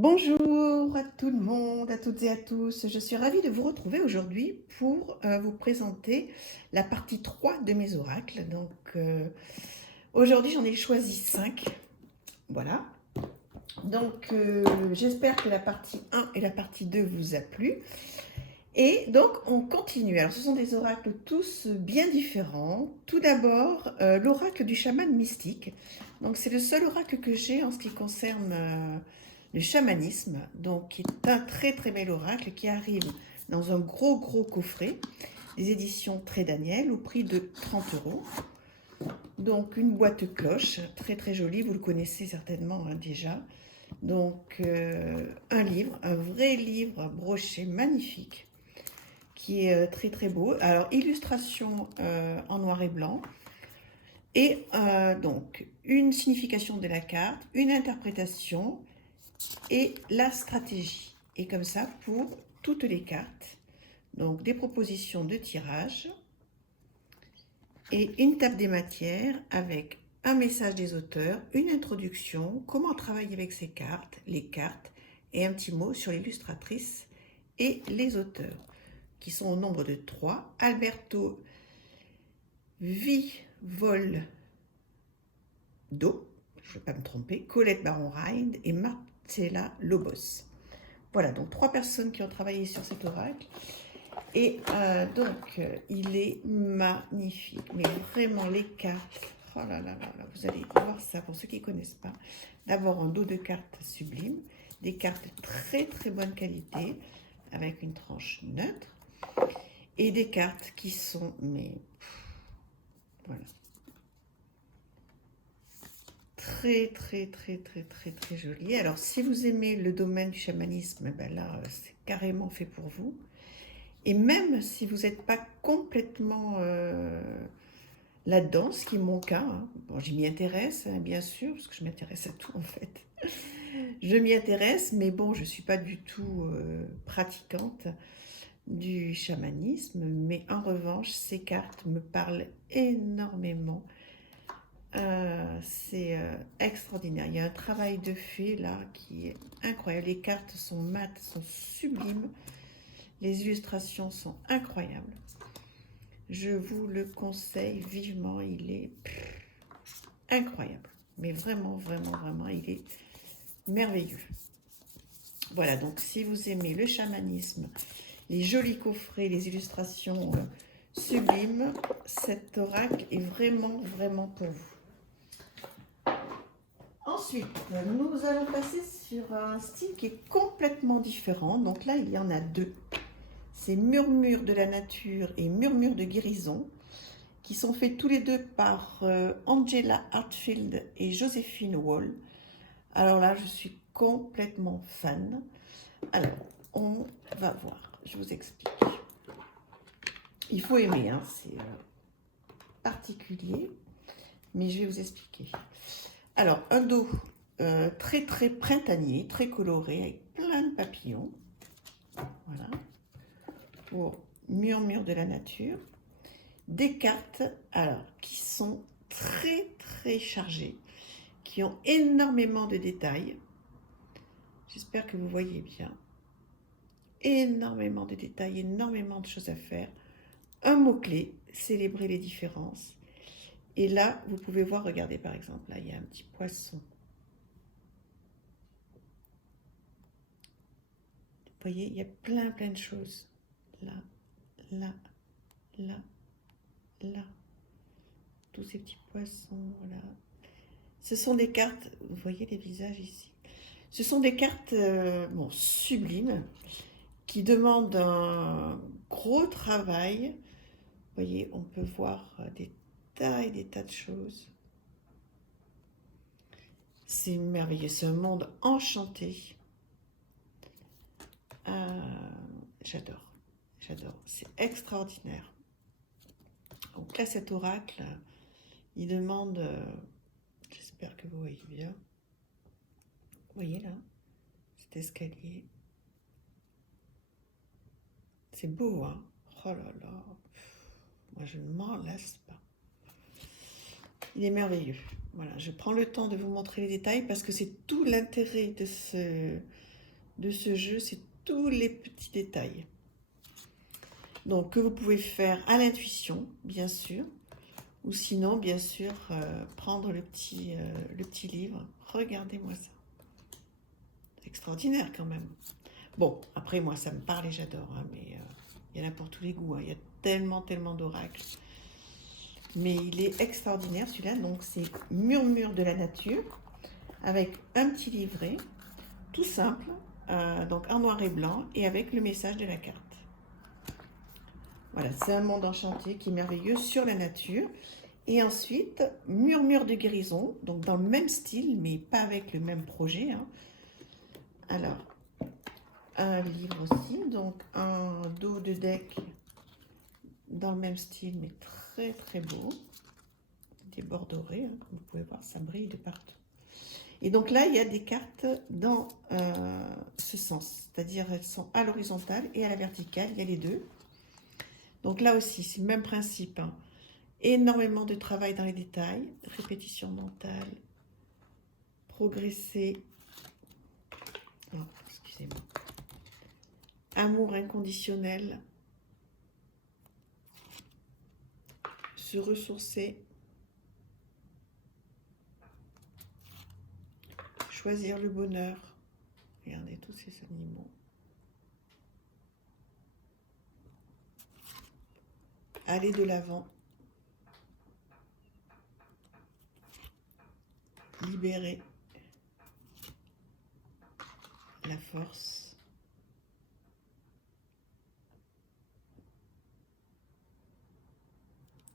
Bonjour à tout le monde, à toutes et à tous. Je suis ravie de vous retrouver aujourd'hui pour vous présenter la partie 3 de mes oracles. Aujourd'hui, j'en ai choisi 5. Voilà. J'espère que la partie 1 et la partie 2 vous a plu. Et donc, on continue. Alors, ce sont des oracles tous bien différents. Tout d'abord, l'oracle du chaman mystique. Donc, c'est le seul oracle que j'ai en ce qui concerne le chamanisme. Donc, qui est un très très bel oracle qui arrive dans un gros coffret des éditions Très Daniel au prix de 30 euros. Donc, une boîte cloche, très très jolie, vous le connaissez certainement déjà. Donc, un livre, un vrai livre broché magnifique qui est très très beau. Alors, illustration en noir et blanc. Et donc, une signification de la carte, une interprétation et la stratégie. Et comme ça, pour toutes les cartes. Donc, des propositions de tirage et une table des matières avec un message des auteurs, une introduction, comment travailler avec ces cartes, les cartes, et un petit mot sur l'illustratrice et les auteurs, qui sont au nombre de 3, Alberto Vivoldo, je ne vais pas me tromper, Colette Baron-Rind et Marcella Lobos. Voilà, donc 3 personnes qui ont travaillé sur cet oracle. Et il est magnifique, mais vraiment les cartes, oh là là là là, vous allez voir ça pour ceux qui ne connaissent pas. D'abord un dos de cartes sublime, des cartes de très très bonne qualité, avec une tranche neutre, et des cartes qui sont, mais voilà, très très très très très très jolies. Alors si vous aimez le domaine du chamanisme, ben là c'est carrément fait pour vous. Et même si vous n'êtes pas complètement là-dedans, ce qui est mon cas, hein. Bon, je m'y intéresse, hein, bien sûr, parce que je m'intéresse à tout en fait. Je m'y intéresse, mais bon, je ne suis pas du tout pratiquante du chamanisme, mais en revanche, ces cartes me parlent énormément. C'est extraordinaire. Il y a un travail de fait là qui est incroyable. Les cartes sont mates, sont sublimes. Les illustrations sont incroyables. Je vous le conseille vivement. Il est incroyable. Mais vraiment, vraiment, vraiment, il est merveilleux. Voilà, donc si vous aimez le chamanisme, les jolis coffrets, les illustrations sublimes, cet oracle est vraiment, vraiment pour vous. Ensuite, nous allons passer sur un style qui est complètement différent. Donc là, il y en a 2. C'est Murmure de la nature et Murmure de guérison, qui sont faits tous les deux par Angela Hartfield et Joséphine Wall. Alors là, je suis complètement fan. Alors, on va voir, je vous explique. Il faut aimer, hein, c'est particulier, mais je vais vous expliquer. Alors, un dos très très printanier, très coloré, avec plein de papillons. Voilà, pour Murmure de la nature. Des cartes, alors, qui sont très très chargées, qui ont énormément de détails. J'espère que vous voyez bien. Énormément de détails, énormément de choses à faire. Un mot-clé, célébrer les différences. Et là, vous pouvez voir, regardez par exemple, là, il y a un petit poisson. Vous voyez, il y a plein de choses. Là, là, là, là. Tous ces petits poissons, voilà. Ce sont des cartes, vous voyez les visages ici. Ce sont des cartes bon, sublimes qui demandent un gros travail. Vous voyez, on peut voir des tas de choses. C'est merveilleux, c'est un monde enchanté. J'adore, j'adore, c'est extraordinaire. Donc là, cet oracle, il demande, j'espère que vous voyez bien, vous voyez là, cet escalier. C'est beau, hein? Oh là là, moi je ne m'en lasse pas. Il est merveilleux. Voilà, je prends le temps de vous montrer les détails parce que c'est tout l'intérêt de de ce jeu, c'est tous les petits détails. Donc, que vous pouvez faire à l'intuition, bien sûr, ou sinon, bien sûr, prendre le petit livre. Regardez-moi ça. C'est extraordinaire quand même. Bon, après, moi, ça me parle et j'adore, hein, mais il y en a pour tous les goûts. Hein. Il y a tellement, tellement d'oracles. Mais il est extraordinaire, celui-là. Donc, c'est Murmure de la nature, avec un petit livret, tout simple, donc en noir et blanc, et avec le message de la carte. Voilà, c'est un monde enchanté qui est merveilleux sur la nature. Et ensuite, Murmure de guérison, donc dans le même style, mais pas avec le même projet. Hein. Alors, un livre aussi, donc un dos de deck dans le même style, mais très très beau. Des bords dorés, hein, comme vous pouvez voir, ça brille de partout. Et donc là, il y a des cartes dans ce sens, c'est-à-dire elles sont à l'horizontale et à la verticale, il y a les deux. Donc là aussi, c'est le même principe. Hein. Énormément de travail dans les détails, répétition mentale, progresser, oh, excusez-moi, amour inconditionnel, se ressourcer, choisir le bonheur. Regardez tous ces animaux. Aller de l'avant. Libérer la force.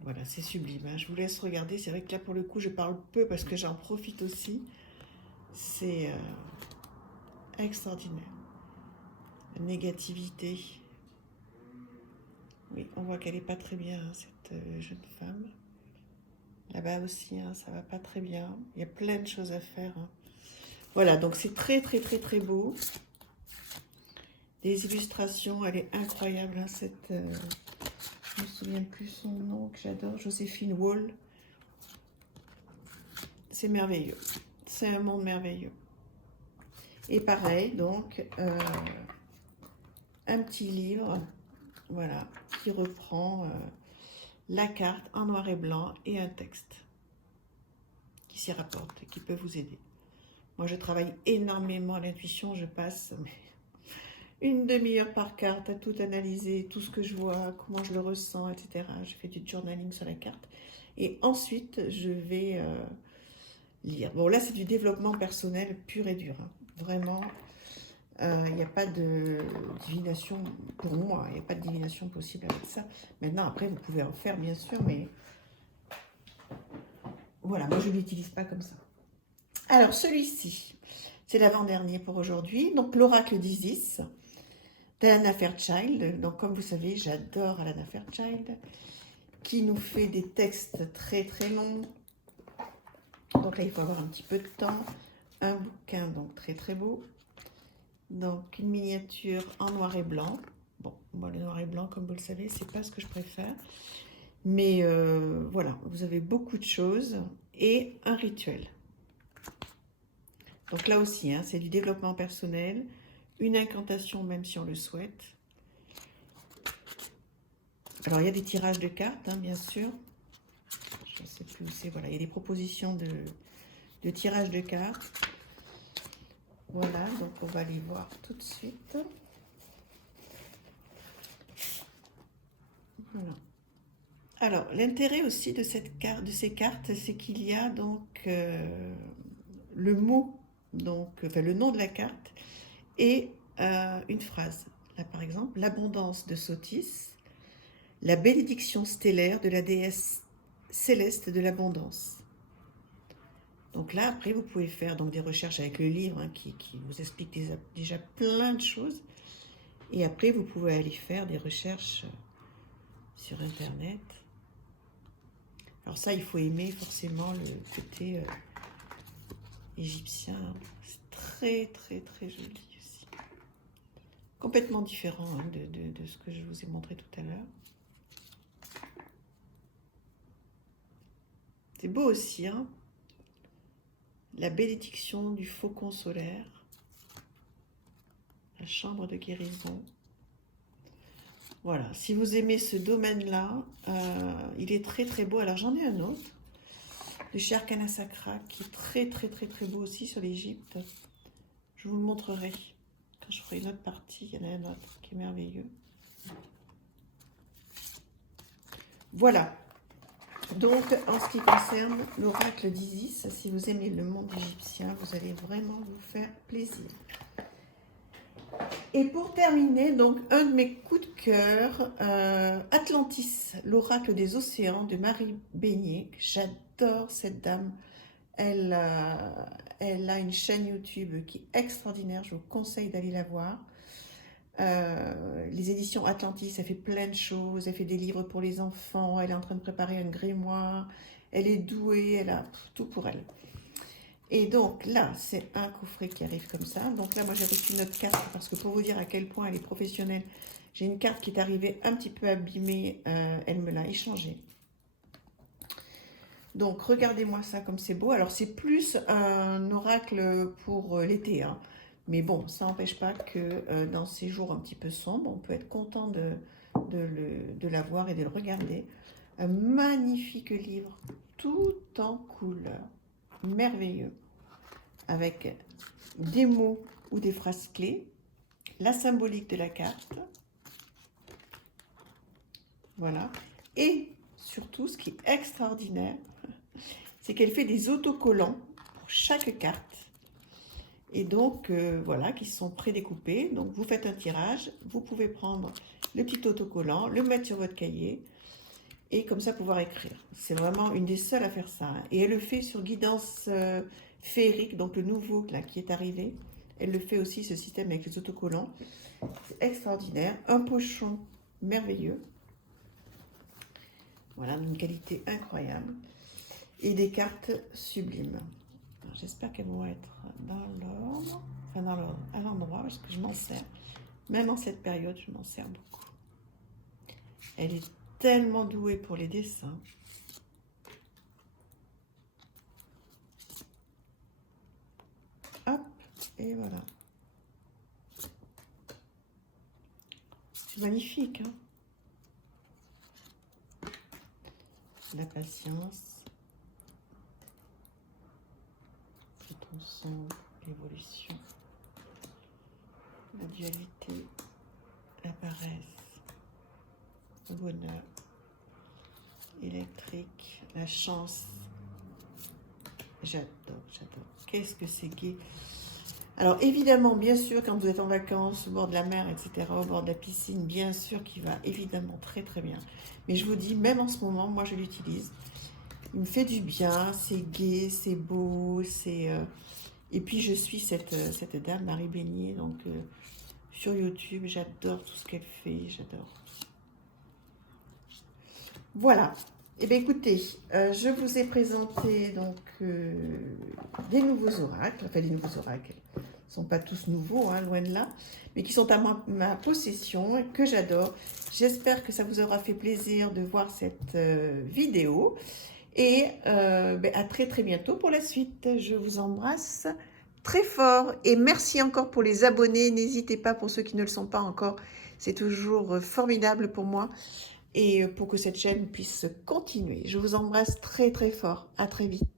Voilà, c'est sublime. Hein. Je vous laisse regarder. C'est vrai que là, pour le coup, je parle peu parce que j'en profite aussi. C'est extraordinaire. La négativité. Oui, on voit qu'elle n'est pas très bien, hein, cette jeune femme. Là-bas aussi, hein, ça va pas très bien. Il y a plein de choses à faire. Hein. Voilà, donc c'est très, très, très, très beau. Des illustrations, elle est incroyable, hein, cette... je me souviens plus son nom, que j'adore, Joséphine Wall. C'est merveilleux. C'est un monde merveilleux. Et pareil, donc, un petit livre, voilà, qui reprend la carte en noir et blanc et un texte qui s'y rapporte et qui peut vous aider. Moi, je travaille énormément à l'intuition, je passe une demi-heure par carte à tout analyser, tout ce que je vois, comment je le ressens, etc. Je fais du journaling sur la carte. Et ensuite, je vais lire. Bon, là, c'est du développement personnel pur et dur. Hein. Vraiment, il n'y a pas de divination, pour moi, il n'y a pas de divination possible avec ça. Maintenant, après, vous pouvez en faire, bien sûr, mais voilà, moi, je ne l'utilise pas comme ça. Alors, celui-ci, c'est l'avant-dernier pour aujourd'hui. Donc, l'oracle d'Isis d'Alana Fairchild. Donc, comme vous savez, j'adore Alana Fairchild, qui nous fait des textes très, très longs. Donc là, il faut avoir un petit peu de temps. Un bouquin, donc très, très beau. Donc, une miniature en noir et blanc. Bon, moi, le noir et blanc, comme vous le savez, c'est pas ce que je préfère. Mais voilà, vous avez beaucoup de choses et un rituel. Donc là aussi, hein, c'est du développement personnel, une incantation même si on le souhaite. Alors il y a des tirages de cartes, hein, bien sûr. Je ne sais plus où c'est. Voilà, il y a des propositions de tirage de cartes. Voilà, donc on va les voir tout de suite. Voilà. Alors, l'intérêt aussi de cette carte, de ces cartes, c'est qu'il y a donc le mot, donc, enfin le nom de la carte et une phrase. Là, par exemple, l'abondance de Sotis, la bénédiction stellaire de la déesse céleste de l'abondance. Donc là, après, vous pouvez faire donc, des recherches avec le livre hein, qui vous explique déjà plein de choses. Et après, vous pouvez aller faire des recherches sur Internet. Alors ça, il faut aimer forcément le côté égyptien. C'est très, très, très joli aussi. Complètement différent hein, de ce que je vous ai montré tout à l'heure. C'est beau aussi, hein. La bénédiction du faucon solaire. la chambre de guérison. Voilà, si vous aimez ce domaine-là, il est très très beau. Alors j'en ai un autre, de chez Arcana Sacra, qui est très beau aussi sur l'Égypte. Je vous le montrerai quand je ferai une autre partie. Il y en a un autre qui est merveilleux. Voilà. Donc, en ce qui concerne l'oracle d'Isis, si vous aimez le monde égyptien, vous allez vraiment vous faire plaisir. Et pour terminer, donc, un de mes coups de cœur, Atlantis, l'oracle des océans de Marie Beignet. J'adore cette dame. Elle a une chaîne YouTube qui est extraordinaire. Je vous conseille d'aller la voir. Les éditions Atlantis, elle fait plein de choses. Elle fait des livres pour les enfants. Elle est en train de préparer un grimoire. Elle est douée. Elle a tout pour elle. Et donc là, c'est un coffret qui arrive comme ça. Donc là, moi, j'ai reçu une autre carte parce que pour vous dire à quel point elle est professionnelle, j'ai une carte qui est arrivée un petit peu abîmée. Elle me l'a échangée. Donc, regardez-moi ça comme c'est beau. Alors, c'est plus un oracle pour l'été, hein. Mais bon, ça n'empêche pas que dans ces jours un petit peu sombres, on peut être content de l'avoir et de le regarder. Un magnifique livre, tout en couleur. Merveilleux, avec des mots ou des phrases clés, la symbolique de la carte, voilà, et surtout ce qui est extraordinaire, c'est qu'elle fait des autocollants pour chaque carte, et donc voilà, qui sont prédécoupés. Donc vous faites un tirage, vous pouvez prendre le petit autocollant, le mettre sur votre cahier, et comme ça pouvoir écrire. C'est vraiment une des seules à faire ça, hein. Et elle le fait sur guidance féerique, donc le nouveau là qui est arrivé. Elle le fait aussi, ce système avec les autocollants. C'est extraordinaire. Un pochon merveilleux. Voilà, d'une qualité incroyable. Et des cartes sublimes. J'espère qu'elles vont être dans l'ordre, enfin dans l'ordre, à l'endroit, parce que je m'en sers. Même en cette période, je m'en sers beaucoup. Elle est tellement douée pour les dessins. Hop, et voilà. C'est magnifique, hein? La patience, c'est ton son, l'évolution, la dualité, la paresse, le bonheur, électrique, la chance. J'adore, j'adore. Qu'est-ce que c'est gai. Alors évidemment, bien sûr, quand vous êtes en vacances, au bord de la mer, etc., au bord de la piscine, bien sûr qu'il va évidemment très très bien. Mais je vous dis, même en ce moment, moi je l'utilise. Il me fait du bien, c'est gai, c'est beau, c'est... Et puis je suis cette dame, Marie Beignet, donc sur YouTube, j'adore tout ce qu'elle fait, j'adore. Voilà. Eh bien écoutez, je vous ai présenté donc des nouveaux oracles, enfin des nouveaux oracles, ils ne sont pas tous nouveaux, hein, loin de là, mais qui sont à ma possession, que j'adore. J'espère que ça vous aura fait plaisir de voir cette vidéo. Et à très très bientôt pour la suite. Je vous embrasse très fort. Et merci encore pour les abonnés. N'hésitez pas pour ceux qui ne le sont pas encore. C'est toujours formidable pour moi. Et pour que cette chaîne puisse continuer. Je vous embrasse très très fort. À très vite.